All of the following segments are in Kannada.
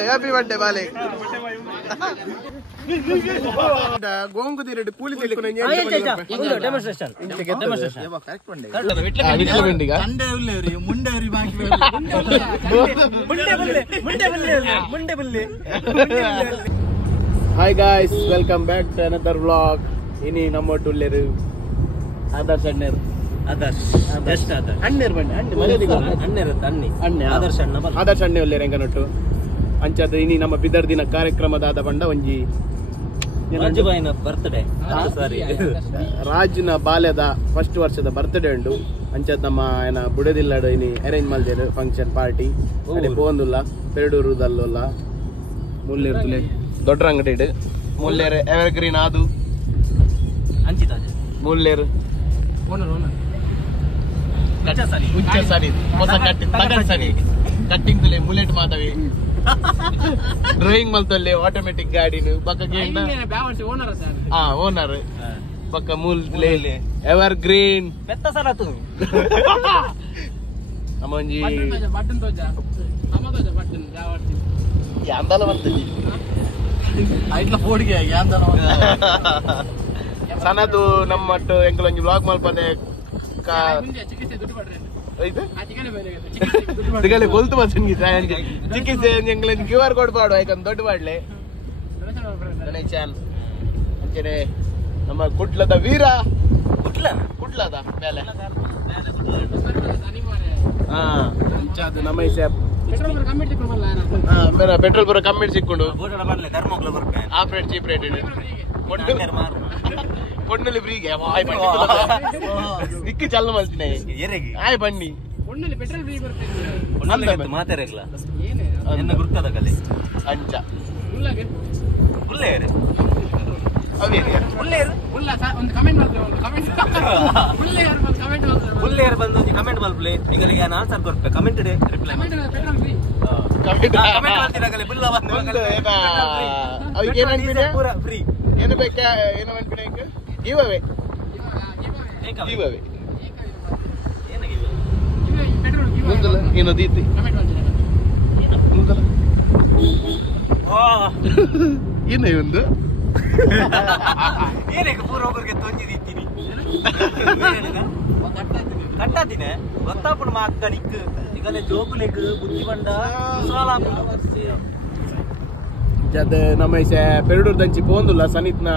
ಹ್ಯಾಪಿ ಬರ್ಡೇ ಬಾಲೆ ಗೋಂಗು ದಿರಡು ಕೂಲಿ hi guys, welcome back to another vlog. ಇನಿ ನಮ್ಮ ಟುಲ್ಲೆರು ಆದರ್ಶ್ ಅಣ್ಣರು ಆದರ್ಶ್ ಅಣ್ಣೆ ಒಳ್ಳೆ ರೆಂಗನೊಟ್ಟು ಅಂಚದ ಇನಿ ನಮ್ಮ ಬಿದರ್ದಿನ ಕಾರ್ಯಕ್ರಮದ ಬಂಡ ಒಂಜಿ ರಾಜ್ನ ಬಾಲ್ಯದ ಫಸ್ಟ್ ವರ್ಷದ ಬರ್ತ್ಡೇ ಉಂಡು. ಅಂಚದ್ ನಮ್ಮ ಏನ ಬುಡದಿಲ್ಲಡು ಇನಿ ಅರೇಂಜ್ ಮಲ್ದೇರು ಫಂಕ್ಷನ್ ಪಾರ್ಟಿ ಅದೇ ಪೋಂದುಲ್ಲ ಪೆರಡೂರುದಲ್ಲ ಮುಲ್ಲೇರು ದೊಡ್ಡ ಅಂಗಡಿ ಮುಲ್ಲೇರು ಎವರ್ ಗ್ರೀನ್ ಆದು ಮುಲ್ಲೇರು ಹೊಸ ಕಟ್ಟಿಂಗ್ ಮುಲೆಟ್ ಮಾತಾವಿ ಡ್ರಾಯಿಂಗ್ ಮಲ್ತಲ್ಲಿ ಆಟೋಮೆಟಿಕ್ ಗಾಡಿನು ಓನರ್ ಪಕ್ಕ ಮೂಲ್ ಎವರ್ ಗ್ರೀನ್ ನಮ್ಮ ಒಂಜಿ ಸನದು ನಮ್ಮಟ್ಟು ಎಂಕಲೊಂಜಿ ವ್ಲಾಗ್ ಮಲ್ಪದೆ ಗೊಲ್ತು ಬಸ್ಸನ್ಗೆ ಚಿಕಿತ್ಸೆ ಎಂಗ್ಲಂಜಿ ಕ್ಯೂ ಆರ್ ಕೋಡ್ ಪಾಡು ಯಾಕಂದ್ ದೊಡ್ಡ ಮಾಡ್ಲೆ ಗಣೇಶನ್ ಅಂಚನೆ ನಮ್ಮ ಕುಟ್ಲದ ವೀರ ಕುಟ್ಲದ ಮೇಲೆ ನಮ್ಮ ಪೆಟ್ರೋಲ್ ಪೂರ ಕಮ್ಮಿ ಸಿಕ್ಕೊಂಡು ಆಫ್ ರೇಟ್ ಚೀಪ್ ರೇಟ್ பொண்ணுல ஃப்ரீங்க ஆய் பண்ணி நிக்கு ಚಲ್ಲ ಮಲ್ತಿನೇ ಆಯ್ ಬನ್ನಿ பொண்ணுல ಪೆಟ್ರೋಲ್ ಫ್ರೀ ಬರ್ತದೆ ಅನ್ನದ ಮಾತಾರೆಗ್ಲ ಏನು ಎನ್ನ ಗುರ್ತದ ಕಲೆ ಅಂಚ ಹುಲ್ಲೇರು ಒಂದು ಕಮೆಂಟ್ ಹುಲ್ಲೇರು ಬಂದು ಒಂದು ಕಮೆಂಟ್ ಮಲ್ಪ್ಲೆ ನಿಮಗೆ ನಾನು ಆನ್ಸರ್ ಕೊಡ್ತೆ comment reply petrol free comment ಮಾಡ್ತಿರಾಗಲೇ ಬುಲ್ಲ ಬಂದು ಅವರಿಗೆ ಏನು ಅನ್ಬಿದೆ ಪೂರಾ ಫ್ರೀ ಏನು ಬೇಕಾ ಏನು ಅನ್ಬಿದೆ ಈಗ ಗಿವ್ ಅವೇ ಏನದೀತಿ ಏನ ಒಂದು ಏನಕ್ಕೆ ಪೂರ ಒಬ್ಬರಿಗೆ ತೊಂದಿದ್ದೀನಿ ಕಟ್ಟಾದಿನ ಗೊತ್ತಾಪುಣ ಮಾಕ್ಕ ನಿಕ್ ಈಗಲೇ ಜೋಕುಲೆಗ್ ಬುದ್ಧಿ ಬಂಡ ಜದ ನಮೈಸೆ ಪೆರಡೂರು ದಂಚಿ ಪೋಂದುಲ್ಲ ಸನಿತ್ನ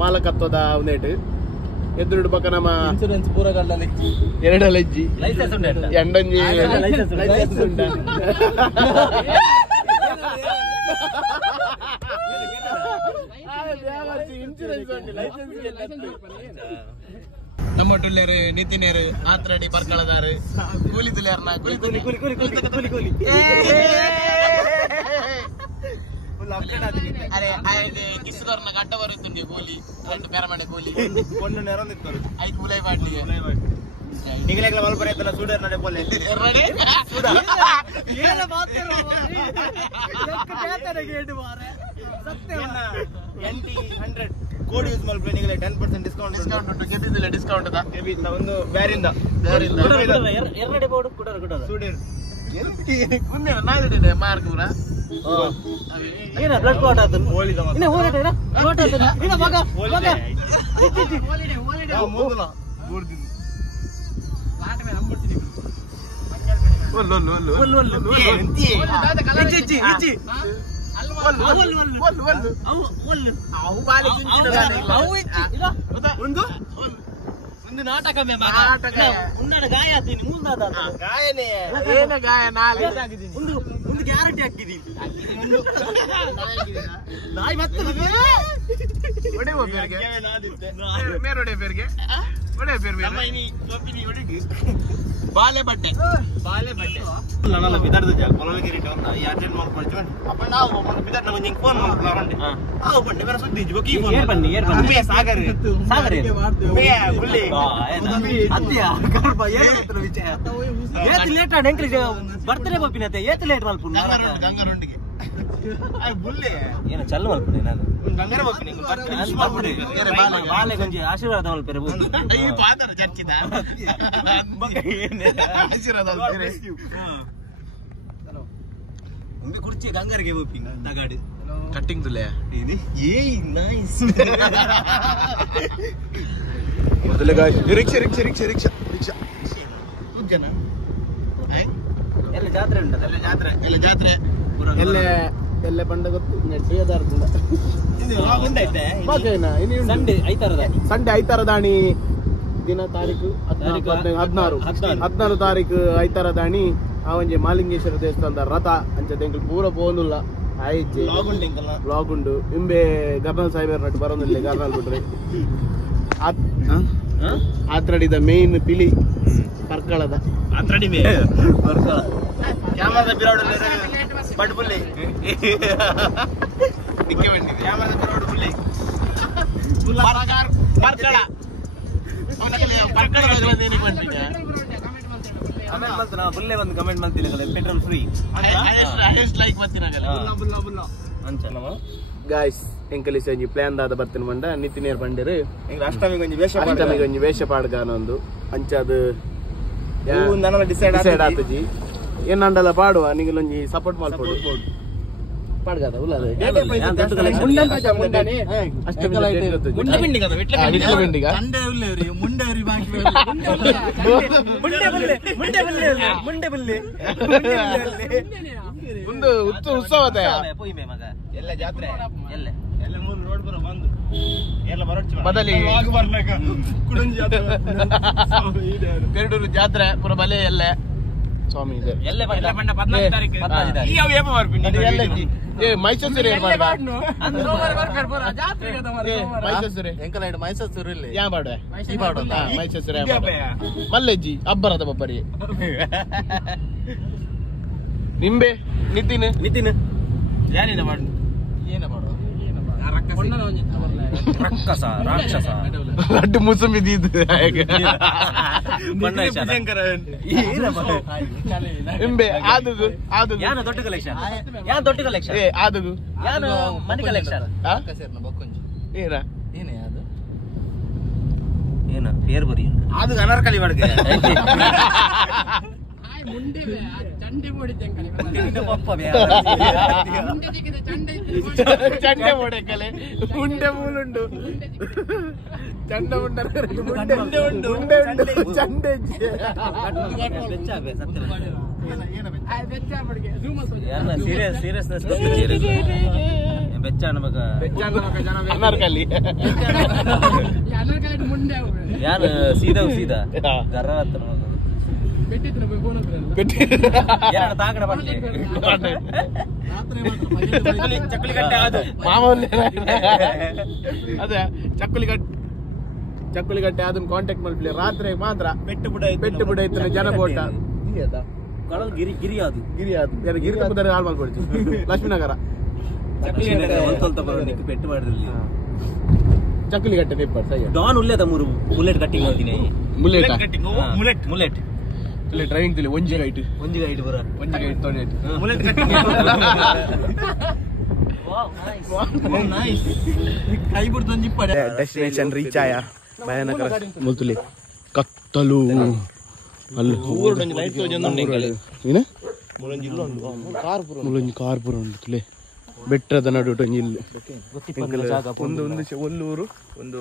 ಮಾಲಕತ್ವದ ಅವನೇಟ್ ಎದುರು ಪಕ್ಕ ನಮ್ಮ ಇನ್ಸೂರೆನ್ಸ್ ಪೂರ ಗಂಡಲೆಜ್ಜಿ ಎರಡಲೆಜ್ಜಿ ಲೈಸೆನ್ಸ್ ಉಂಡ ಎಂಡಂಜಿ ಲೈಸೆನ್ಸ್ ಉಂಡ ಇನ್ಸೂರೆನ್ಸ್ ಉಂಡ ಲೈಸೆನ್ಸ್ ನಮ್ಮ ಟುಲ್ಲೇರು ನಿತಿನೇರು ಆತ್ರಡಿ ಬರ್ಕಳದಾರು ಕೂಲಿ ತುಲ್ಯಾರ್ನ ಕೂಲಿ ಅರೆ ಕಿಸ್ದವ್ರನ್ನ ಗಡ್ಡ ಬರುತ್ತುಂಡಿ ಕೂಲಿ ಎರಡು ಬೇರೆ ಮಾಡಿ ಕೂಲಿ ಒಂದು ನೆರಂದಿತ್ತು ಐದು ಕೂಲೈ ಮಾಡಿ ನಿಗಲೆಗ್ಲ ಮಲ್ಪರೆ ಐತಲ್ಲ ಸೂಡರ್ ನಡೆ ಬೋಲೆ ಎರಡೆ ಸೂಡ ಏನ ಮಾತಾರೋ ಗೇಟ್ ಮಾರೆ ಸತ್ಯ 100 ಕೋಡ್ ಯೂಸ್ ಮಲ್ಪರೆ ನಿಗಲೆ 10% ಡಿಸ್ಕೌಂಟ್ ಉಂಟು ಗೆದ್ದಿಲ್ಲ ಡಿಸ್ಕೌಂಟ್ ಅದ ಒಂದು ಬ್ಯಾರಿಂದ ಎರಡೆ ಬೋರ್ಡ್ ಕುಡರ ಸೂಡರ್ ಮುಂದೆ ನಾಳೆ ಮಾರ್ಕ್ ಪೂರ ಏನ ಬ್ಲಡ್ ಕ್ಲಾಟ್ ಆತನ ಇನ್ನ ಹೋರಾಟ ಇರ ಕ್ಲಾಟ್ ಆತನ ಇನ್ನ ಮಗ ಹೋಲಿಡೆ ಮೊದಲ ಬೋರ್ದಿ ಲಾಟ ಮೇಲೆ ನಂಬರ್ತೀನಿ ಒಲ್ಲು ಎಂತಿ ಇಚ್ಚಿ ಒಲ್ಲು ಅವು ಬಾಲೆ ಚಿಂಚಿನ ಅವು ಇಚ್ಚಿ ಒಂದು ನಾಟಕ ಉನ್ನಡ ಗಾಯ ಆಗ್ತೀನಿ ಮುಂದಾದ ಗಾಯನೇ ಏನ ಗಾಯ ನಾಳೆ ಒಂದು ಗ್ಯಾರಂಟಿ ಹಾಕಿದೀನಿ ನಾಯಿ ಮತ್ತೆ ಒಡೆಯುವ ಬೇರ್ಗೆ ಮೇರ್ ಒಡೆಯ ಬೇರ್ಗೆ ಒಡೆಯ ಬೇರ್ ಬಾಲೆ ಬಟ್ಟೆ ನನ್ನಲ್ಲ ಬಿದರ್ದ ಜಾಗ ಕೊಲಲಗಿರಿ ಟೌನ್ ಈ ಅರ್ಜೆಂಟ್ ಮಾಡ್ಕೊಳ್ತೀವಿ ಅಪ್ಪ ನಾವು ಬಿದರ್ ನಮಗೆ ಹಿಂಗೆ ಫೋನ್ ಮಾಡ್ಕೊಳ್ಳೋಣ ಆ ಬಂಡೆ ಬೇರೆ ಸುದ್ದಿ ಜೋಕಿ ಫೋನ್ ಏರ್ ಬನ್ನಿ ಸಾಗರ ಬುಳ್ಳಿ ಅತ್ಯ ಕರ್ಬ ಏನು ವಿಷಯ ಏತ್ ಲೇಟ್ ಆಡ ಎಂಕ್ಲಿ ಬರ್ತ್ಡೇ ಬಪ್ಪಿನತೆ ಏತ್ ಲೇಟ್ ಮಲ್ಪುನ್ ಗಂಗರೊಂಡಿಗೆ ಬುಳ್ಳಿ ಏನು ಚಲ್ಲ ಮಲ್ಪುನೆ ನಾನು ಗಂಗರ ಬಪ್ಪಿನಿ ಬಾಲೆ ಗೊಂಜಿ ಆಶೀರ್ವಾದ ಮಲ್ಪೆರೆ ಬೋದು ಈ ಪಾದರ ಚರ್ಚಿತ ಆಶೀರ್ವಾದ ಮಲ್ಪೆರೆ ಒಮ್ಮೆ ಕುರ್ಚಿ ಗಂಗಾರಿಗೆ ಹೋಗ್ತೀನಿ ತಗಾಡು ಕಟ್ಟಿಂಗ್ ತುಲೆ ಇದು ನೈಸ್ ಮೊದಲೇ rickshaw rickshaw rickshaw rickshaw rickshaw ಜನ ಎಲ್ಲ ಜಾತ್ರೆ ಉಂಟು ಎಲ್ಲ ಜಾತ್ರೆ ಎಲ್ಲ ಬಂಡ ಗೊತ್ತು ನೆಟ್ಟಿಯದಾರದಿಂದ ಸಂಡೆ ಐತಾರ ದಾಣಿ ದಿನ ತಾರೀಕು 16 ತಾರೀಕು ಐತಾರ ದಾಣಿ ಆವಂಜೆ ಮಾಲಿಂಗೇಶ್ವರ ದೇವಸ್ಥಾನದ ರಥ ಅಂಚೆ ಪೂರ ಪೋನುಲ್ಲ ಆಯ್ಚೆ ಬ್ಲಾಗ್ ಉಂಡು ಇಂಬೆ ಗರ್ನಲ್ ಸಾಹೇಬರ್ ನಟ್ಟು ಬರೋದಿಲ್ಲ ಗರ್ನಲ್ ಬಿಟ್ರೆ ಆತ್ರಡಿದ ಮೇನ್ ಪಿಲಿ ಪರ್ಕಳದ ಆತ್ರಡಿ ಮೇ ಪರ್ಕಳ ಕ್ಯಾಮರಾದ ಬಿರಾಡ್ ಪಡ್ಬುಲ್ಲಿ ನಿಕ್ಕೆ ಬಂದಿದೆ ಕ್ಯಾಮರಾದ ಬಿರಾಡ್ ಬುಲ್ಲಿ ಪರ್ಕಳ ಬುಲ್ಲೆ ಒಂದು ಕಮೆಂಟ್ ಮಾಡ್ತಿಲ್ಲ ಪೆಟ್ರೋಲ್ ಫ್ರೀ ಲೈಕ್ ಗಾಯ್ಸ್ ಎಂಕಲಿ ಸಂಜಿ ಪ್ಲಾನ್ ದಾದ ಬರ್ತೀನಿ ಮಂಡ ನಿತಿನೇರ್ ಬಂದಿರು ಅಷ್ಟಮಿಗೊಂದು ವೇಷ ಪಾಡ್ಗಾನ ಒಂದು ಅಂಚದು ಡಿಸೈಡ್ ಆತಜಿ ಏನಂಡಲ್ಲ ಪಾಡುವ ನಿಂಗೆ ಸಪೋರ್ಟ್ ಮಾಡ್ಕೊಡು ಪಾಡ್ಗಾದ ಮುಂದೆ ಉತ್ಸವದ ಎಲ್ಲ ಜಾತ್ರೆ ಎಲ್ಲ ಎಲ್ಲ ಮೂರು ರೋಡ್ ಬರೋ ಬಂದು ಎಲ್ಲ ಬದಲಿ ಪೆರಡೂರು ಜಾತ್ರೆ ಪುರ ಬಲೆ ಎಲ್ಲ ಸ್ವಾಮಿ ಇದೆ ಮೈಸೂರು ಮೈಸೂರು ಯಾ ಬಾಡುವೆ ಮೈಸೂರು ಮಲ್ಲೆಜ್ಜಿ ಅಬ್ಬರದ ಬಬ್ಬರಿ ನಿಂಬೆ ನಿತಿನ್ ಏನಿನ ಮಾಡು ಏನ ಮಾಡು ರಾಕ್ಷಸ ಅಡ್ಡು ಮುಸುಮಿದಿ ನಿಂಬೆ ಆದುಗು ಯಾನ ದೊಡ್ಡ ಕಲೆಕ್ಷನ್ ಆದುಗು ಯಾನು ಮನಿ ಕಲೆಕ್ಷನ್ ಏನ ಏನ ಪೇರ್ ಬರಿ ಅದು ಅನರ್ಕಲಿ ಬಾಡ್ಗೆ ಚಂಡೆ ಮೋಡೆಕಲೆ ಉಂಡೆ ಮೂಲುಂಡು ಚಂಡ ಚಂಡೆ ಅನರ್ಕಲಿ ಯಾರು ಸೀದಾ ಗರ್ರ ಅದೇ ಚಕ್ಕುಲಿಗಟ್ಟೆ ಅದನ್ನ ಕಾಂಟ್ಯಾಕ್ಟ್ ಮಾಡ್ಲಿ ರಾತ್ರಿ ಮಾತ್ರ ಬೆಟ್ಟು ಬುಡ ಇತ್ತು ಜನ ಬೋಟ ಗಿರಿ ಅದು ಗಿರಿ ತಪ್ಪದಾರೆ ಹಾಳು ಮಾಡ್ಕೊಡ್ತೀವಿ ಲಕ್ಷ್ಮೀನಗರ ಪೆಟ್ಟು ಮಾಡಿದ್ರಲ್ಲಿ ಚಕ್ಕುಲಿಗಟ್ಟೆ ತಿಪ್ಪ ಡಾನ್ ಉಲ್ಲೇದ ಮೂರು ಮುಲೆಟ್ ಕಟ್ಟಿಂಗ್ ಮಾಡ್ತೀನಿ ಮುಲೆಟ್ ಡ್ರೈವಿಂಗ್ ತಿಳಿ ಒಂಜಿ ಗೈಟ್ ಬರ ಒಂಜಿ ಗೈಟ್ ತೊಂಡೆ ಮುಲೆಟ್ ಕಟ್ಟಿಂಗ್ ಕೈ ಬಿಡ್ತೊಂದು ಇಪ್ಪಡೆ ಡೆಸ್ಟಿನೇಷನ್ ರೀಚ್ ಆಯ ಭಯಾನಕರ ಮುಲ್ತುಲಿ ಕತ್ತಲು ಅಲ್ಲಿ ಮುಲಂಜಿ ಕಾರ್ಪುರ ಉಂಟು ತುಲೆ ಬೆಟ್ಟದ ನಡು ಇಲ್ಲಿ ಒಲ್ಲೂರು ಒಂದು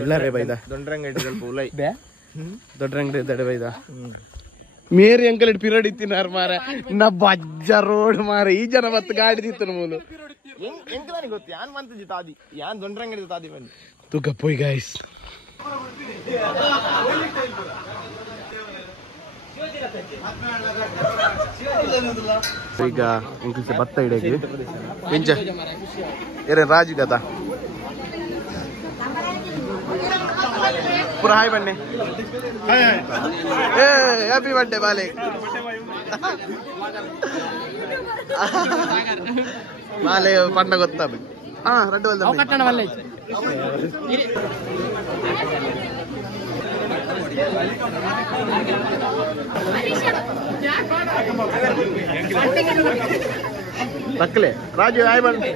ಎಲ್ಲಾರೇ ಬೈದ ದೊಡ್ಡರಂಗಡಿ ಸ್ವಲ್ಪ ಉಲೈ ದೊಡ್ಡರಂಗಡಿ ದಡೆ ಬೈದ ಮೇರಿ ಅಂಕಲ್ ಪಿರಿಯಡ್ ಇತ್ತಿನಾರ ಮಾರ ನಾ ಬಜ್ಜ ರೋಡ್ ಮಾರ ಈ ಜನ ಮತ್ತೆ ಗಾಡಿ ತಿತ್ತನ ಮೂಲು ಗೊತ್ತು ಯಾನ್ ಮಂತ್ ತಾದಿ ಯಾನ್ ದೊಡ್ಡರಂಗಡಿ ತಾದಿ ಬನ್ನಿ ತೂಕ ಪೋಯ್ ಗೈಸ್ ಈಗ ಇಂಕ್ಲಿಸ್ ಭತ್ತ ಹಿಡಿಯಕ್ಕೆ ಇಂಚ ಏನೇ ರಾಜು ಕಥಾ ಪೂರ ಹಾಯ್ ಬನ್ನಿ ಹ್ಯಾಪಿ ಬರ್ಡೇ ಬಾಲೆ ಬಾಲೆ ಪಂಡ ಗೊತ್ತ ರೆಡ್ ವಲ್ ತಕ್ಕಲೆ ರಾಜು ಹಾಯ್ ಬನ್ನಿ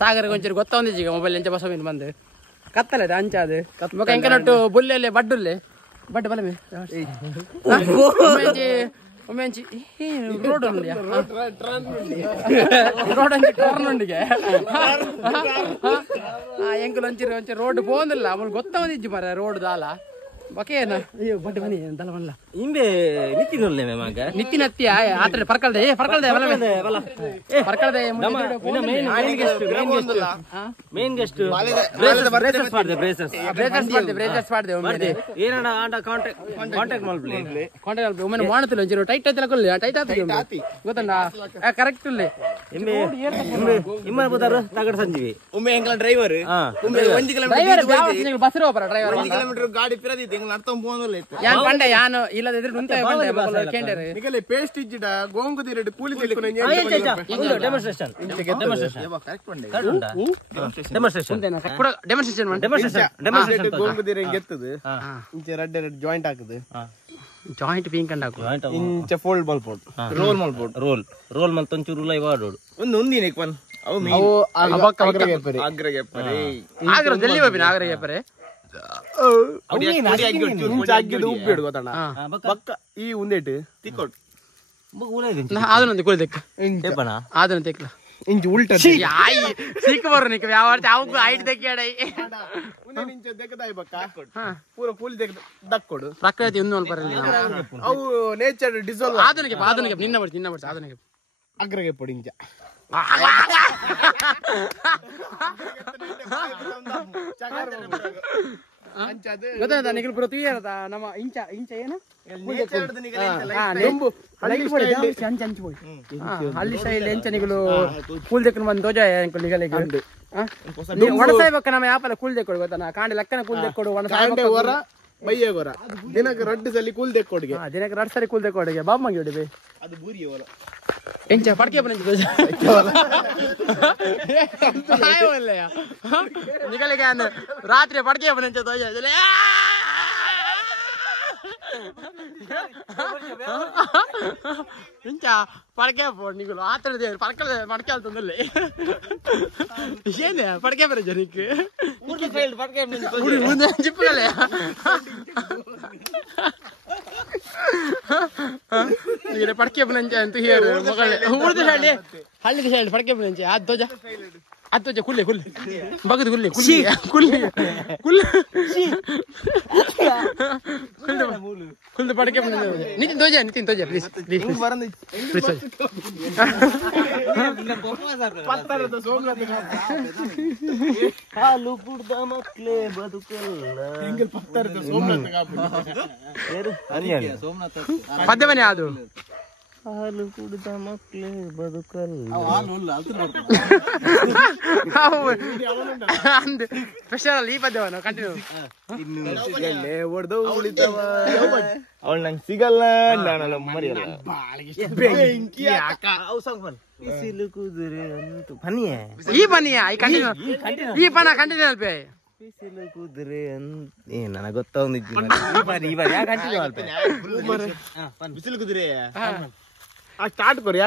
ಸಾಗರ ಕೊಂಚರು ಗೊತ್ತೊಂದಿಜ್ಜಿಗ ಮೊಬೈಲ್ ಎಂಚ ಬಸ ಬಂದು ಕತ್ತಲೆ ಅಂಚಾದು ಎಂಕನೊಟ್ಟು ಬುಲ್ಲೆಲೆ ಬಡ್ಡುಲ್ಲೆ ಬಡ್ಡೆ ಬಲ ಮೇ ಒಮ್ಮೆಂಚಿ ರೋಡ್ ಉಂಡಿಯಾ ರೋಡ್ ಅಂಚಿ ಟರ್ನ್ ಉಂಡಿಗೆ ಎಂಕಲ್ ಒಂಚಿ ರೋಡ್ ಪೋಂದಿಲ್ಲ ಅವಳು ಗೊತ್ತಾವದಿಜ್ಜಿ ಮರ ರೋಡ್ ದಾಲ ಬಕೇನ ಅಯ್ಯೋ ಬಡ್ಡೆ ಬನ್ನಿ ದಲ ಬಲ್ಲ ಹಿಂದೆ ನಿತ್ತಿನಲ್ಲೇ ಮ್ಯಾಗ ನಿತ್ತಿನತ್ತಿ ಆತ್ರ ಪರ್ಕಲ್ದೆ ಪರ್ಕಲ್ದೆ ಮೇನ್ ಗೆಸ್ಟ್ ಬ್ರೇಸಸ್ ಮಾಡ್ದೆ ಏನಣ್ಣ ಆಂಡ ಕಾಂಟ್ಯಾಕ್ಟ್ ಮಾಡ್ಲಿ ಒಮ್ಮೆ ಮಾಡ್ತಿಲ್ಲ ಒಂಚೂರು ಟೈಟ್ ಆಯ್ತಿಲ್ಲ ಕೊಲ್ಲಿ ಟೈಟ್ ಆಯ್ತು ಗೊತ್ತಂಡ ಕರೆಕ್ಟ್ ಇಲ್ಲಿ ಇಮ್ಮನ ಬುದಾರ ತಗಡ ಸಂಜೀವಿ ಒಮ್ಮೆ ಎಂಕಲ್ ಡ್ರೈವರ್ ಒಂಜಿ ಕಿಲೋಮೀಟರ್ ಬಸ್ ರೋಪರ ಡ್ರೈವರ್ ಗಾಡಿ ಪಿರದಿತ್ತು ಎಂಕಲ್ ಅರ್ಥ ಪೋಂದಲ್ಲ ಯಾನ್ ಪಂಡೆ ಯಾನು ಇಲ್ಲದಿದ್ರೆ ನುಂತೆ ಪಂಡೆ ಮಕ್ಕಳು ಕೇಂಡರು ನಿಗಲೆ ಪೇಸ್ಟ್ ಇಜ್ಜಿಡ ಗೋಂಗು ದಿರಡು ಕೂಲಿ ತೆಕ್ಕೊಂಡು ಡೆಮಾನ್ಸ್ಟ್ರೇಷನ್ ಗೋಂಗು ದಿರ ಗೆತ್ತದು ಇಂಚೆ ರೆಡ್ ಜಾಯಿಂಟ್ ಹಾಕುದು ಜಾಯಿಂಟ್ ಪಿಂಕ್ ಅಂಡ್ ಹಾಕು ಇಂಚೆ ಫೋಲ್ಡ್ ಮಲ್ಪೋಡು ರೋಲ್ ಮಲ್ಪೋಡು ರೋಲ್ ಮಲ್ ತೊಂಚೂರು ಲೈವ್ ಆಡೋಡು ಒಂದಿನ ಆಗ್ರ ಜಲ್ದಿ ಹೋಗ್ಬಿನ ಆಗ್ರ ಪರೆ ಉಬ್ಬೇಡು ಗೊತ್ತಣ್ಣ ಈ ಉಂದೇಟು ತಿಕ್ಕೊಡು ಅದನ್ನೊಂದು ಕುಳಿದೆಕ್ಕ ಅದನ್ನ ತೆಕ್ಲ ಇಂಚು ಉಲ್ಟ ಸಿಕ್ಕ ಬರು ನಿಕ್ ವ್ಯಾಪಾರ ಅವಕ್ಕೂ ಐಟ್ ತೆಕ್ಕಾಡೈ ಪೂರ ಕೂಲಿ ದಕ್ಕೊಡು ಪ್ರಕೃತಿ ಒಂದು ಅಲ್ಪ ಅವು ನೇಚರ್ ಡಿಸಾಲ್ವ್ ಆಧುನಿಕ ನಿನ್ನ ಬರ್ತಿ ಆಧುನಿಕ ಅಗ್ರಗೆ ಪೊಡಿ ಇಂಚ ಗೊತ್ತಾಯ್ತಾ ನಿಖಿಲ್ ಪುರ ತುಯ್ಯದ ನಮ್ಮ ಇಂಚ ಏನು ಹಳ್ಳಿ ಸ್ಟೈಲ್ ಎಂಚ ನಿಗಲು ಕೂಲ್ ದೆಕ್ಕನು ಬಂದು ದೋಜ ನಿಗಲಿಗೆ ಒಣಸಾಯ್ಬೇಕ ನಮ್ಮ ಯಾಪಲ್ಲ ಕೂಲ್ ದೆಕ್ಕೊಡು ಗೊತ್ತಾ ಕಾಂಡೆ ಲೆಕ್ಕನ ಕೂಲ್ ದೆಕ್ಕೊಡು ಒಣಸಾಯ್ಬೆ ಹೊರ ಬಯ್ಯ ಗೊರ ದಿನಕ್ಕೆ ರಡ್ಡು ಸಲ ಕೂಲ್ ದೆಕ್ಕೊಡಿಗೆ ದಿನಕ್ಕೆ 2 ಸರಿ ಕೂಲ್ ದೆಕ್ಕೊಡಿಗೆ ಬಾಬ್ ಮಂಗಿ ಹೊಡಿಬೆ ಅದು ಬೂರಿ ಹೊರ ಎಂಚ ಪಡ್ಕೆ ಬಂದ ನಿಗಲಿಗೆ ರಾತ್ರಿ ಪಡ್ಕೆ ಬಂದ ದೋಜ ಇಂಚ ಪಡ್ಕೆ ನಿಗಲು ಆತರ ಪಡ್ಕಲ್ ಮಡ್ಕೆ ಅಂತಂದಲ್ಲಿ ಏನೇ ಪಡ್ಕೆ ಬರ ಜನಕ್ಕೆ ಜಿಪ್ಪಗಲೆ ಪಡ್ಕೆ ಬಂಚ ಅಂತ ಹೇಳಿ ಮಗಳೇ ಉಳಿದ ಹೇಳಿ ಹಳ್ಳಿದ ಹೇಳಿ ಪಡ್ಕೆ ಬಂಚ ಅದ್ದೋಜ ಕುಲ್ಲೆ ಬಗದು ಕುಲ್ಲು ಪಡ್ಕೆ ನಿತಿನ್ ತೋಜ ಪ್ಲೀಸ್ ಹಾಲು ಕುಡ್ದ ಮಕ್ಳೇ ಬದುಕಲ್ಲ ಪದ್ಯ ಮನೆ ಅದು ಹಾಲು ಕುಡ್ದ ಮಕ್ಳೇ ಬದುಕಲ್ಲ ಸ್ಪೆಷಲ್ ಈ ಪದ್ಯವನ್ನು ಕಂಟಿನ್ಯೂ ಹೊಡೆದು ಉಳಿತವ ಅವಳು ನಂಗೆ ಸಿಗಲ್ಲ ನಾನೆಲ್ಲ ಮರಿಯಲ್ಲ ಬಿಸಿಲು ಕುದುರೆ ಅಂತೂ ಬನ್ನಿಯೇ ಈ ಬನ್ನಿಯ ಈ ಪನ ಕಂಟಿನ್ಯೂ ಅಲ್ಪೆ ಬಿಸಿಲು ಕುದುರೆ ಅಂತ ನನಗೆ ಗೊತ್ತಾಗ ಈ ಬಾರಿ ಕಂಟಿನ್ಯೂ ಅಲ್ಪೆ ಬಿಸಿಲು ಕುದುರೆ ಸ್ಟಾರ್ಟ್ ಕೊರಿ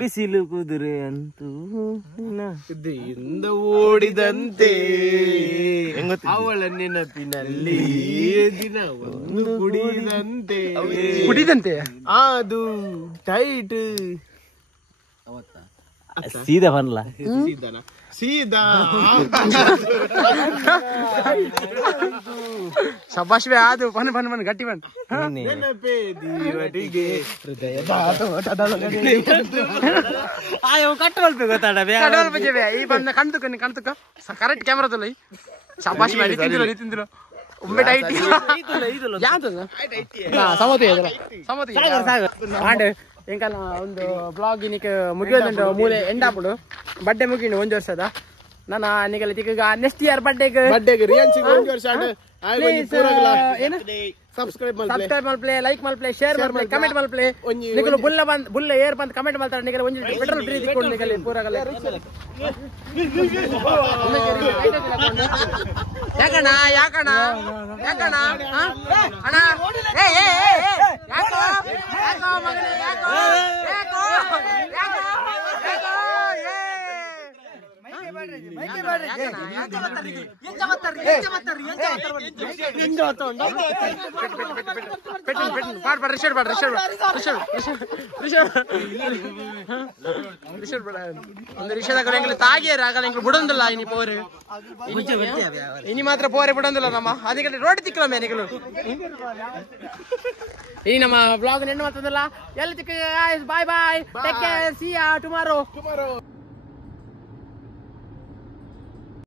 ಬಿಸಿಲು ಕುದುರೆ ಅಂತೂ ಇಂದ ಓಡಿದಂತೆ ಅವಳ ನೆನಪಿನಲ್ಲಿ ದಿನವನ್ನು ಕುಡಿದಂತೆ ಅದು ಟೈಟ್ ಸೀದಾ ಬರಲ್ಲ ಸೀದಾ ಶಬಾಶ್ವೆ ಅದು ಬನ್ ಗಟ್ಟಿ ಬನ್ ನೆನಪೇ ದೀವಟಿಗೆ ಕಟ್ಟವಲ್ಪೇ ಈ ಬಂದ ಕಣ್ತುಕ ಕರೆಕ್ಟ್ ಕ್ಯಾಮ್ರಾದಲ್ಲ ಶಬಾಶ್ ಮಾಡಿ ತಿಂದಿಲ್ಲ ಒಮ್ಮೆ ಟೈಟ್ ಸಮತಿ ಎಂಕಲ್ಲ ಒಂದು ಬ್ಲಾಗ್ ನಿಕ್ಕೆ ಮುಗಿಯೋದಂಡು ಮೂಲೆ ಎಂಡಾಪುಡು ಬಡ್ಡೆ ಮುಗಿಂಡು 1 ವರ್ಷದ ನಾನು ನಿಗಲ ತಿಕ್ಕ ನೆಕ್ಸ್ಟ್ ಇಯರ್ ಬಡ್ಡೆಗೆ ರಿಯಾನ್ಸಿ 1 ವರ್ಷ ಸಬ್ಸ್ಕ್ರೈಬ್ ಮಲ್ಪ್ಲೆ ಲೈಕ್ ಮಲ್ಪ್ಲೆ ಶೇರ್ ಮಲ್ಪ್ಲೆ ಕಮೆಂಟ್ ಮಲ್ಪ್ಲೆ ನಿಗಲು ಬುಲ್ಲ ಏರ್ ಬಂದ್ ಕಮೆಂಟ್ ಮಾಡ್ತಾರೆ ನಿಗಲ ಒಂಜಿ ಪೆಟ್ರೋಲ್ ಫ್ರೀ ತಿಕ್ಕೊಂಡು ನಿಗಲಿ ಪೂರಗಲ್ಲ ಯಾಕಣ್ಣ ಅಣ್ಣ ಯಾಕೋ ಮಗನೇ ಯಾಕೋ ತಾಗಿಯರ ಬಿಡೊಂದಿಲ್ಲ ಇನಿ ಪೋರೆ ಇನಿ ಮಾತ್ರ ಪೋರೆ ಬಿಡೊಂದಿಲ್ಲ ನಮ್ಮ ಅದಕ್ಕೆ ರೋಡ್ ತಿಕ್ಕಲ ಮೇನೆಗಳು ಈ ನಮ್ಮ ಬ್ಲಾಗ್ ನೆನ್ನೆ ಮಾತಂದಿಲ್ಲ ಎಲ್ಲ ತಿಕ್ಕ bye bye take care see you tomorrow